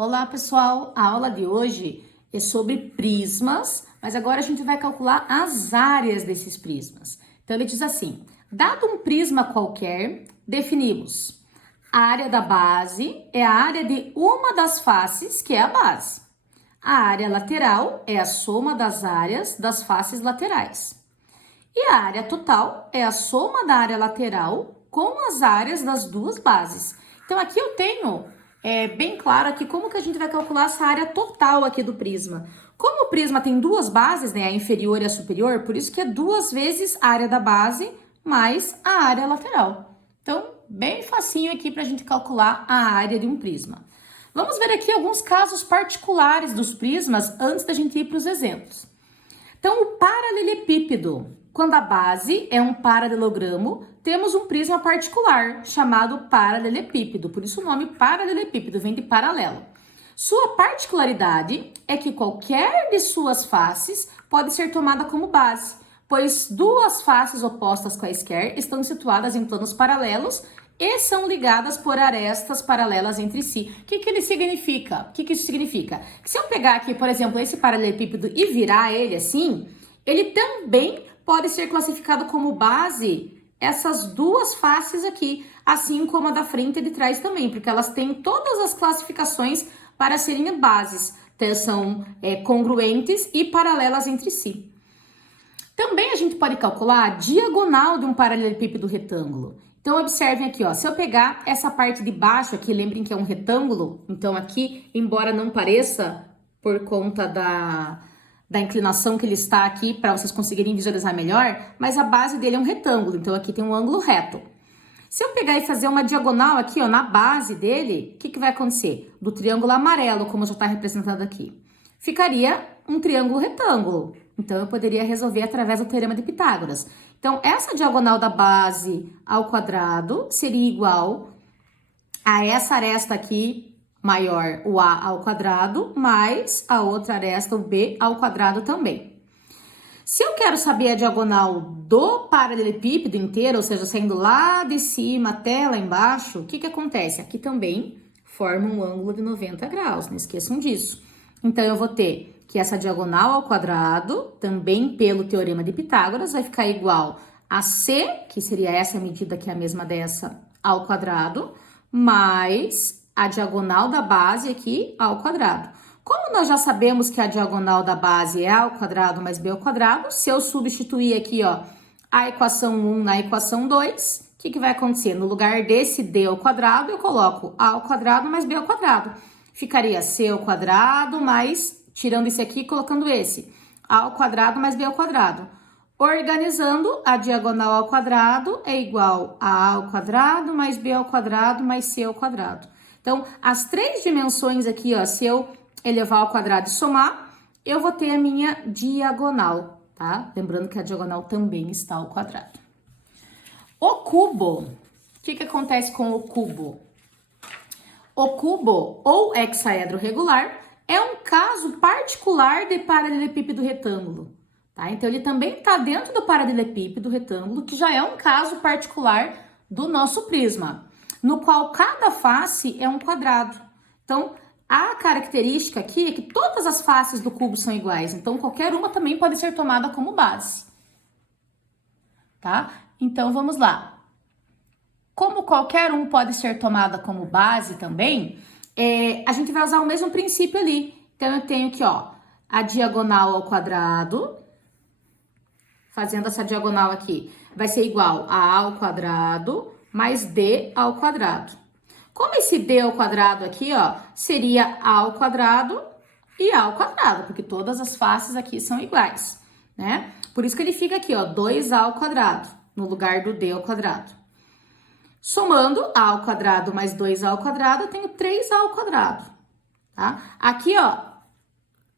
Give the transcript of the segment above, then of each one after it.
Olá, pessoal! A aula de hoje é sobre prismas, mas agora a gente vai calcular as áreas desses prismas. Então, ele diz assim: dado um prisma qualquer, definimos a área da base é a área de uma das faces, que é a base. A área lateral é a soma das áreas das faces laterais. E a área total é a soma da área lateral com as áreas das duas bases. Então, aqui eu tenho bem claro aqui como que a gente vai calcular essa área total aqui do prisma. Como o prisma tem duas bases, né, a inferior e a superior, por isso que é 2 vezes a área da base mais a área lateral. Então, bem facinho aqui para a gente calcular a área de um prisma. Vamos ver aqui alguns casos particulares dos prismas antes da gente ir para os exemplos. Então, o paralelepípedo, quando a base é um paralelogramo, temos um prisma particular chamado paralelepípedo, por isso o nome paralelepípedo vem de paralelo. Sua particularidade é que qualquer de suas faces pode ser tomada como base, pois duas faces opostas quaisquer estão situadas em planos paralelos e são ligadas por arestas paralelas entre si. O que ele significa? O que isso significa? Que se eu pegar aqui, por exemplo, esse paralelepípedo e virar ele assim, ele também pode ser classificado como base essas duas faces aqui, assim como a da frente e de trás também, porque elas têm todas as classificações para serem bases, então, são congruentes e paralelas entre si. Também a gente pode calcular a diagonal de um paralelepípedo retângulo. Então, observem aqui, ó, se eu pegar essa parte de baixo aqui, lembrem que é um retângulo, então aqui, embora não pareça por conta da inclinação que ele está aqui, para vocês conseguirem visualizar melhor, mas a base dele é um retângulo, então aqui tem um ângulo reto. Se eu pegar e fazer uma diagonal aqui, ó, na base dele, o que vai acontecer? Do triângulo amarelo, como já está representado aqui, ficaria um triângulo retângulo. Então, eu poderia resolver através do teorema de Pitágoras. Então, essa diagonal da base ao quadrado seria igual a essa aresta aqui, maior, o A ao quadrado, mais a outra aresta, o B ao quadrado também. Se eu quero saber a diagonal do paralelepípedo inteiro, ou seja, saindo lá de cima até lá embaixo, o que acontece? Aqui também forma um ângulo de 90 graus, não esqueçam disso. Então, eu vou ter que essa diagonal ao quadrado, também pelo teorema de Pitágoras, vai ficar igual a C, que seria essa medida que é a mesma dessa, ao quadrado, mais a diagonal da base aqui ao quadrado. Como nós já sabemos que a diagonal da base é A ao quadrado mais B ao quadrado, se eu substituir aqui, ó, a equação 1 na equação 2, o que vai acontecer? No lugar desse D ao quadrado, eu coloco A ao quadrado mais B ao quadrado. Ficaria C ao quadrado mais, tirando esse aqui e colocando esse, A ao quadrado mais B ao quadrado. Organizando, a diagonal ao quadrado é igual a A ao quadrado mais B ao quadrado mais C ao quadrado. Então, as três dimensões aqui, ó, se eu elevar ao quadrado e somar, eu vou ter a minha diagonal, tá? Lembrando que a diagonal também está ao quadrado. O cubo, o que acontece com o cubo? O cubo, ou hexaedro regular, é um caso particular de paralelepípedo retângulo, tá? Então, ele também está dentro do paralelepípedo retângulo, que já é um caso particular do nosso prisma, no qual cada face é um quadrado. Então, a característica aqui é que todas as faces do cubo são iguais, então qualquer uma também pode ser tomada como base, tá? Então, vamos lá. Como qualquer um pode ser tomada como base também, a gente vai usar o mesmo princípio ali. Então, eu tenho aqui, ó, a diagonal ao quadrado, fazendo essa diagonal aqui, vai ser igual a A ao quadrado mais D ao quadrado. Como esse D ao quadrado aqui, ó, seria A ao quadrado e A ao quadrado, porque todas as faces aqui são iguais, né? Por isso que ele fica aqui, ó, 2A ao quadrado, no lugar do D ao quadrado. Somando A ao quadrado mais 2A ao quadrado, eu tenho 3A ao quadrado, tá? Aqui, ó,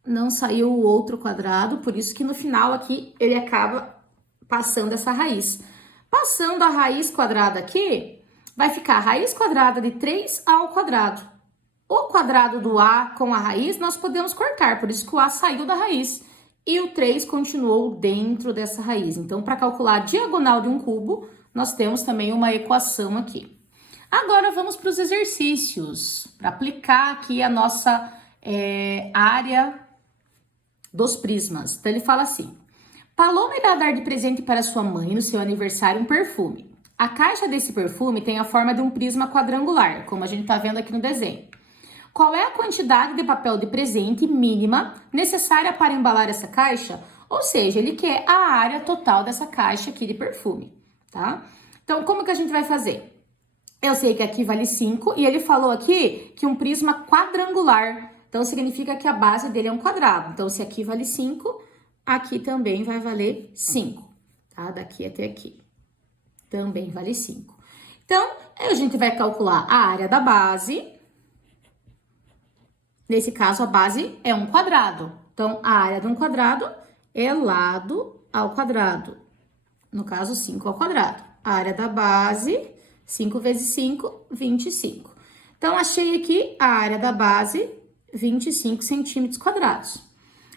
não saiu o outro quadrado, por isso que no final aqui ele acaba passando essa raiz. Passando a raiz quadrada aqui, vai ficar a raiz quadrada de 3A ao quadrado. O quadrado do A com a raiz nós podemos cortar, por isso que o A saiu da raiz. E o 3 continuou dentro dessa raiz. Então, para calcular a diagonal de um cubo, nós temos também uma equação aqui. Agora vamos para os exercícios, para aplicar aqui a nossa área dos prismas. Então ele fala assim: Paloma irá dar de presente para sua mãe no seu aniversário um perfume. A caixa desse perfume tem a forma de um prisma quadrangular, como a gente está vendo aqui no desenho. Qual é a quantidade de papel de presente mínima necessária para embalar essa caixa? Ou seja, ele quer a área total dessa caixa aqui de perfume, tá? Então, como que a gente vai fazer? Eu sei que aqui vale 5 e ele falou aqui que um prisma quadrangular. Então, significa que a base dele é um quadrado. Então, se aqui vale 5, aqui também vai valer 5, tá? Daqui até aqui. Também vale 5. Então, a gente vai calcular a área da base. Nesse caso, a base é um quadrado. Então, a área de um quadrado é lado ao quadrado. No caso, 5 ao quadrado. A área da base, 5 vezes 5, 25. Então, achei aqui a área da base, 25 centímetros quadrados.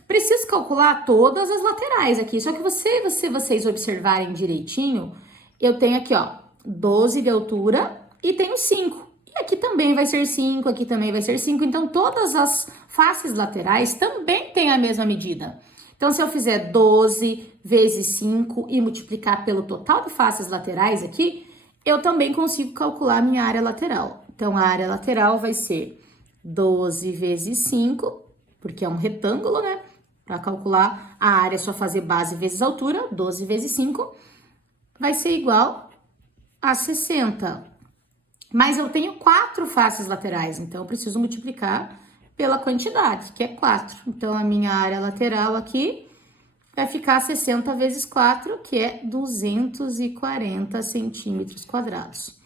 Preciso calcular todas as laterais aqui. Só que vocês observarem direitinho, eu tenho aqui, ó, 12 de altura e tenho 5. E aqui também vai ser 5, aqui também vai ser 5. Então, todas as faces laterais também têm a mesma medida. Então, se eu fizer 12 vezes 5 e multiplicar pelo total de faces laterais aqui, eu também consigo calcular a minha área lateral. Então, a área lateral vai ser 12 vezes 5, porque é um retângulo, né? Para calcular a área é só fazer base vezes altura, 12 vezes 5, vai ser igual a 60. Mas eu tenho 4 faces laterais, então eu preciso multiplicar pela quantidade, que é 4. Então, a minha área lateral aqui vai ficar 60 vezes 4, que é 240 centímetros quadrados.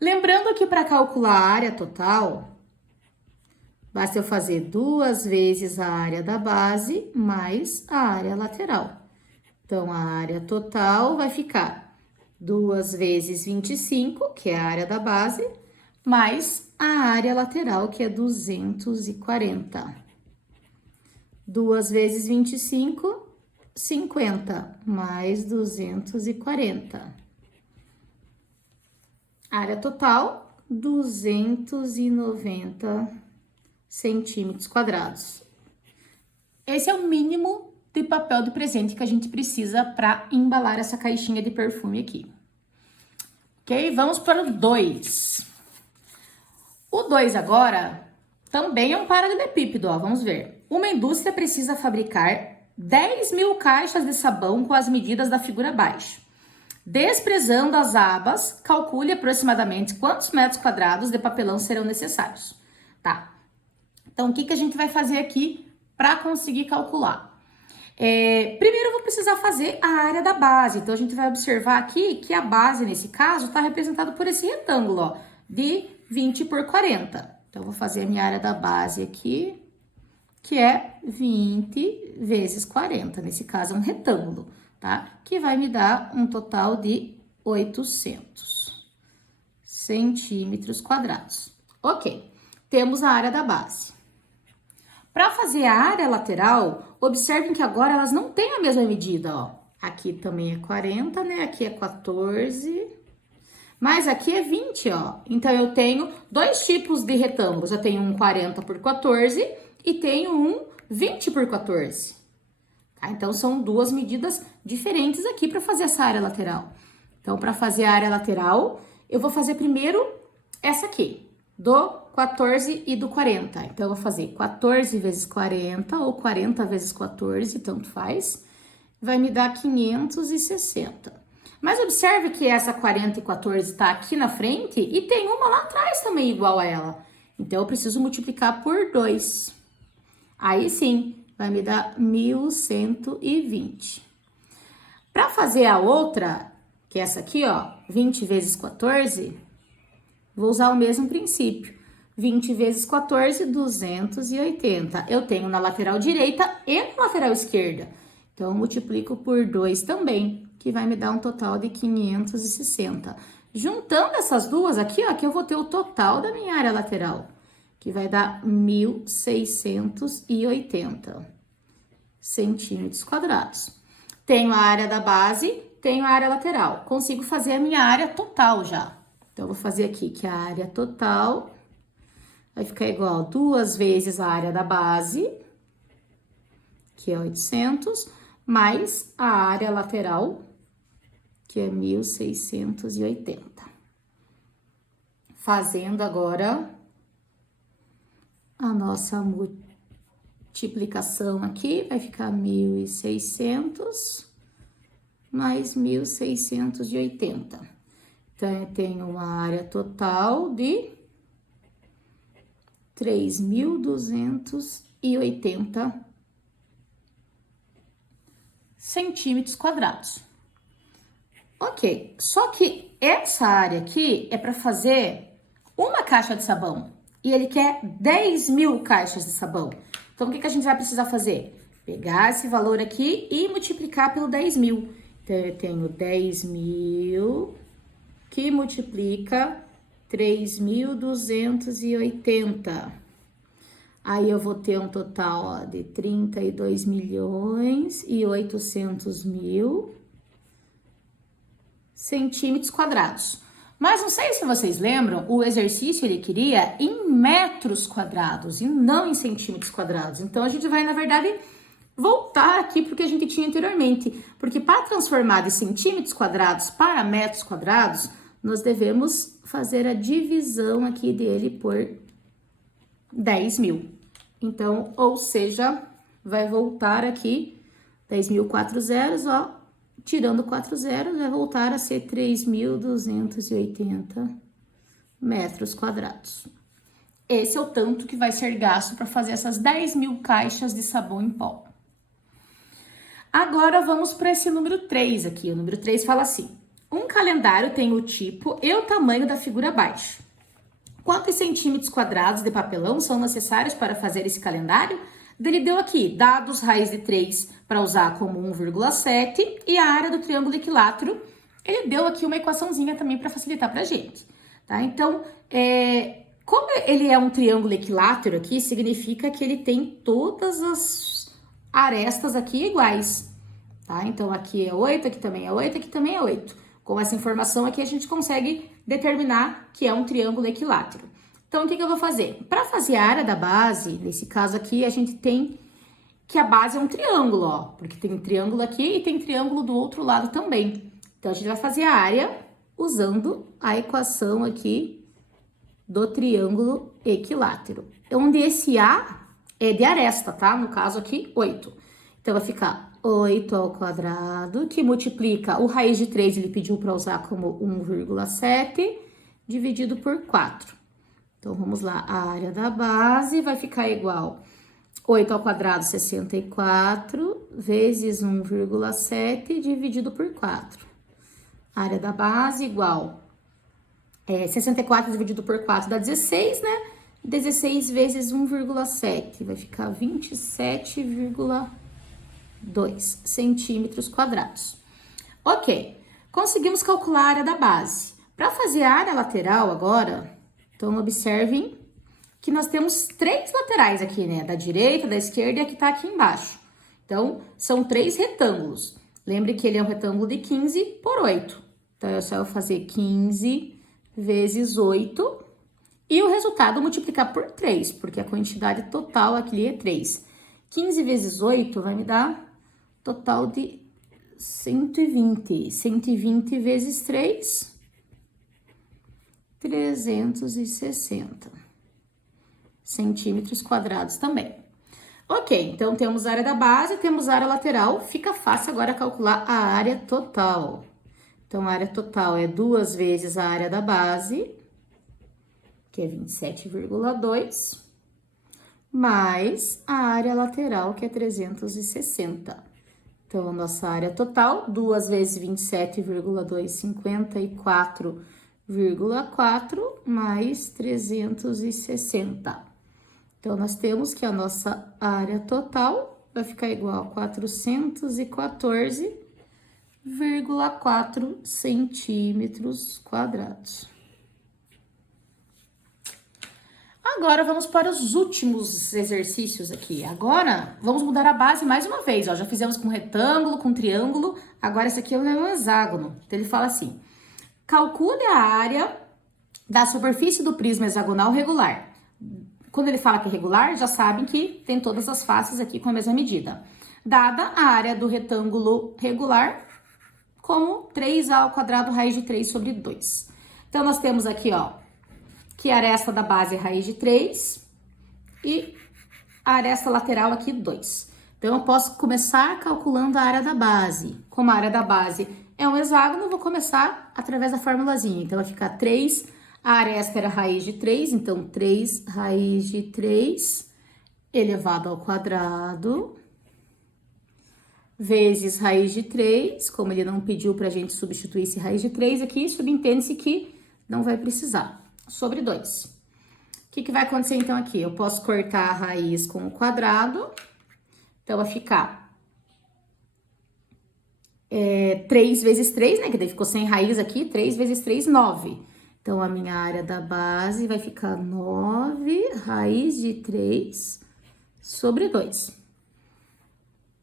Lembrando que para calcular a área total, basta eu fazer 2 vezes a área da base mais a área lateral. Então, a área total vai ficar 2 vezes 25, que é a área da base, mais a área lateral, que é 240. 2 vezes 25, 50, mais 240. Área total, 290 centímetros quadrados. Esse é o mínimo de papel de presente que a gente precisa para embalar essa caixinha de perfume aqui. Ok? Vamos para o 2. O 2 agora também é um paralelepípedo, ó. Vamos ver. Uma indústria precisa fabricar 10.000 caixas de sabão com as medidas da figura abaixo. Desprezando as abas, calcule aproximadamente quantos metros quadrados de papelão serão necessários. Tá? Então, o que a gente vai fazer aqui para conseguir calcular? Primeiro eu vou precisar fazer a área da base. Então, a gente vai observar aqui que a base, nesse caso, está representada por esse retângulo, ó, de 20 por 40. Então, eu vou fazer a minha área da base aqui, que é 20 vezes 40. Nesse caso, é um retângulo, tá? Que vai me dar um total de 800 centímetros quadrados. Ok, temos a área da base. Para fazer a área lateral, observem que agora elas não têm a mesma medida, ó. Aqui também é 40, né? Aqui é 14, mas aqui é 20, ó. Então, eu tenho dois tipos de retângulos. Eu tenho um 40 por 14 e tenho um 20 por 14. Tá? Então, são duas medidas diferentes aqui para fazer essa área lateral. Então, para fazer a área lateral, eu vou fazer primeiro essa aqui, do 14 e do 40. Então, eu vou fazer 14 vezes 40 ou 40 vezes 14, tanto faz. Vai me dar 560. Mas observe que essa 40 e 14 tá aqui na frente e tem uma lá atrás também igual a ela. Então, eu preciso multiplicar por 2. Aí sim, vai me dar 1120. Para fazer a outra, que é essa aqui, ó, 20 vezes 14, vou usar o mesmo princípio. 20 vezes 14, 280. Eu tenho na lateral direita e na lateral esquerda. Então, eu multiplico por 2 também, que vai me dar um total de 560. Juntando essas duas aqui, ó, que eu vou ter o total da minha área lateral, que vai dar 1680 centímetros quadrados. Tenho a área da base, tenho a área lateral. Consigo fazer a minha área total já. Então, eu vou fazer aqui que a área total vai ficar igual a 2 vezes a área da base, que é 800, mais a área lateral, que é 1.680. Fazendo agora a nossa multiplicação aqui, vai ficar 1.600 mais 1.680. Então, eu tenho uma área total de 3.280 centímetros quadrados. Ok, só que essa área aqui é para fazer uma caixa de sabão e ele quer 10.000 caixas de sabão. Então, o que a gente vai precisar fazer? Pegar esse valor aqui e multiplicar pelo 10.000. Então, eu tenho 10.000 que multiplica 3.280. Aí, eu vou ter um total ó, de 32.800.000 centímetros quadrados. Mas não sei se vocês lembram, o exercício ele queria em metros quadrados e não em centímetros quadrados. Então, a gente vai, na verdade, voltar aqui para o que a gente tinha anteriormente. Porque para transformar de centímetros quadrados para metros quadrados, nós devemos fazer a divisão aqui dele por 10.000. Então, ou seja, vai voltar aqui 10.000, 4 zeros, ó. Tirando 4 zeros, vai voltar a ser 3.280 metros quadrados. Esse é o tanto que vai ser gasto para fazer essas 10.000 caixas de sabão em pó. Agora, vamos para esse número 3 aqui. O número 3 fala assim: um calendário tem o tipo e o tamanho da figura abaixo. Quantos centímetros quadrados de papelão são necessários para fazer esse calendário? Ele deu aqui dados raiz de 3 para usar como 1,7 e a área do triângulo equilátero. Ele deu aqui uma equaçãozinha também para facilitar para a gente, tá? Então, como ele é um triângulo equilátero aqui, significa que ele tem todas as arestas aqui iguais, tá? Então, aqui é 8, aqui também é 8, aqui também é 8. Com essa informação aqui, a gente consegue determinar que é um triângulo equilátero. Então, o que eu vou fazer? Para fazer a área da base, nesse caso aqui, a gente tem que a base é um triângulo, ó. Porque tem triângulo aqui e tem triângulo do outro lado também. Então, a gente vai fazer a área usando a equação aqui do triângulo equilátero. Onde esse A é de aresta, tá? No caso aqui, 8. Então, vai ficar 8 ao quadrado, que multiplica o raiz de 3, ele pediu para usar como 1,7, dividido por 4. Então, vamos lá, a área da base vai ficar igual 8 ao quadrado, 64, vezes 1,7 dividido por 4. A área da base igual 64 dividido por 4 dá 16, né? 16 vezes 1,7 vai ficar 27,2 centímetros quadrados. Ok, conseguimos calcular a área da base. Para fazer a área lateral agora... Então, observem que nós temos 3 laterais aqui, né? Da direita, da esquerda e a que tá aqui embaixo. Então, são 3 retângulos. Lembre que ele é um retângulo de 15 por 8. Então, é só eu fazer 15 vezes 8 e o resultado multiplicar por 3, porque a quantidade total aqui é 3. 15 vezes 8 vai me dar total de 120. 120 vezes 3... 360 centímetros quadrados também. Ok, então temos a área da base, temos a área lateral, fica fácil agora calcular a área total. Então, a área total é 2 vezes a área da base, que é 27,2, mais a área lateral, que é 360. Então, a nossa área total, 2 vezes 27,2, 54,4 mais 360. Então, nós temos que a nossa área total vai ficar igual a 414,4 centímetros quadrados. Agora, vamos para os últimos exercícios aqui. Agora, vamos mudar a base mais uma vez, ó. Já fizemos com retângulo, com triângulo, agora esse aqui é um hexágono. Então, ele fala assim: calcule a área da superfície do prisma hexagonal regular. Quando ele fala que é regular, já sabem que tem todas as faces aqui com a mesma medida. Dada a área do retângulo regular, como 3a² raiz de 3 sobre 2. Então, nós temos aqui, ó, que a aresta da base é raiz de 3 e a aresta lateral aqui 2. Então, eu posso começar calculando a área da base. Como a área da base é um hexágono, eu vou começar através da formulazinha. Então, vai ficar 3, a aresta era raiz de 3, então 3 raiz de 3 elevado ao quadrado, vezes raiz de 3, como ele não pediu pra gente substituir esse raiz de 3 aqui, subentende-se que não vai precisar, sobre 2. O que vai acontecer então aqui? Eu posso cortar a raiz com o quadrado, então vai ficar 3 vezes 3, né, que daí ficou sem raiz aqui, 3 vezes 3, 9. Então, a minha área da base vai ficar 9 raiz de 3 sobre 2.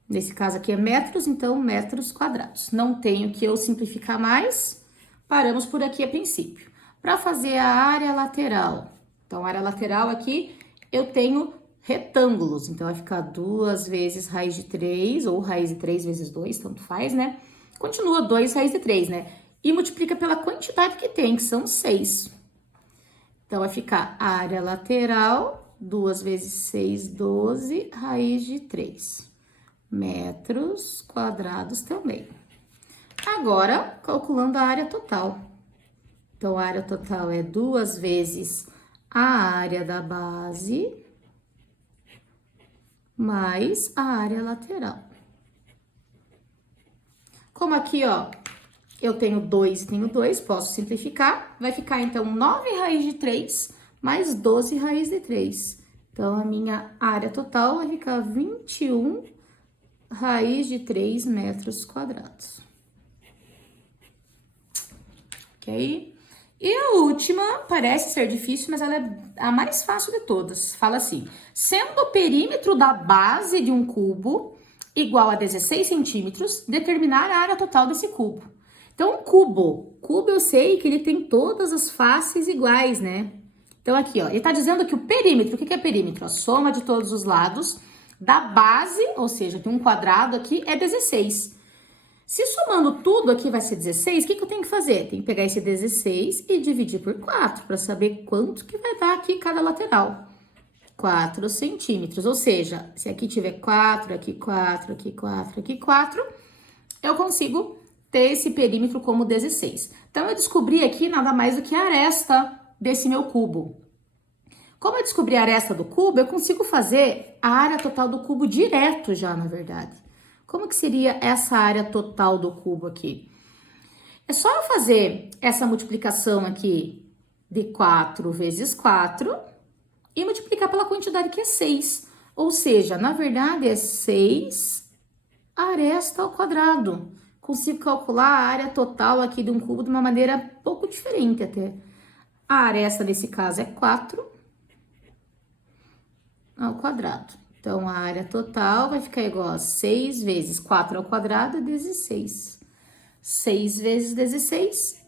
Nesse caso aqui é metros, então metros quadrados. Não tenho que eu simplificar mais, paramos por aqui a princípio. Para fazer a área lateral, então a área lateral aqui eu tenho retângulos, então vai ficar 2 vezes raiz de 3, ou raiz de 3 vezes 2, tanto faz, né? Continua 2 raiz de 3, né? E multiplica pela quantidade que tem, que são 6. Então, vai ficar a área lateral, 2 vezes 6, 12, raiz de 3. Metros quadrados também. Agora, calculando a área total. Então, a área total é 2 vezes a área da base, mais a área lateral. Como aqui, ó, eu tenho 2 e tenho 2, posso simplificar. Vai ficar, então, 9 raiz de 3 mais 12 raiz de 3. Então, a minha área total vai ficar 21 raiz de 3 metros quadrados. Ok? E a última, parece ser difícil, mas ela é a mais fácil de todas. Fala assim, sendo o perímetro da base de um cubo igual a 16 centímetros, determinar a área total desse cubo. Então, um cubo eu sei que ele tem todas as faces iguais, né? Então, aqui, ó, ele tá dizendo que o perímetro, o que é perímetro? A soma de todos os lados da base, ou seja, de um quadrado aqui, é 16. Se somando tudo aqui vai ser 16, o que eu tenho que fazer? Tem que pegar esse 16 e dividir por 4, para saber quanto que vai dar aqui cada lateral. 4 centímetros, ou seja, se aqui tiver 4, aqui 4, aqui 4, aqui 4, eu consigo ter esse perímetro como 16. Então, eu descobri aqui nada mais do que a aresta desse meu cubo. Como eu descobri a aresta do cubo, eu consigo fazer a área total do cubo direto já, na verdade. Como que seria essa área total do cubo aqui? É só eu fazer essa multiplicação aqui de 4 vezes 4 e multiplicar pela quantidade que é 6. Ou seja, na verdade é 6 aresta ao quadrado. Consigo calcular a área total aqui de um cubo de uma maneira pouco diferente até. A aresta nesse caso é 4 ao quadrado. Então, a área total vai ficar igual a 6 vezes 4 ao quadrado é 16. 6 vezes 16,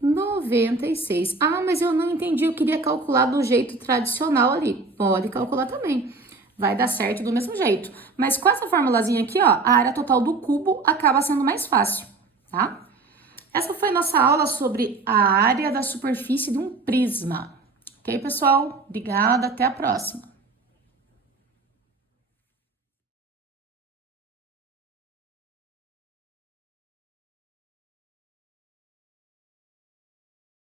96. Ah, mas eu não entendi, eu queria calcular do jeito tradicional ali. Pode calcular também. Vai dar certo do mesmo jeito. Mas com essa formulazinha aqui, ó, a área total do cubo acaba sendo mais fácil, tá? Essa foi nossa aula sobre a área da superfície de um prisma. Ok, pessoal? Obrigada, até a próxima.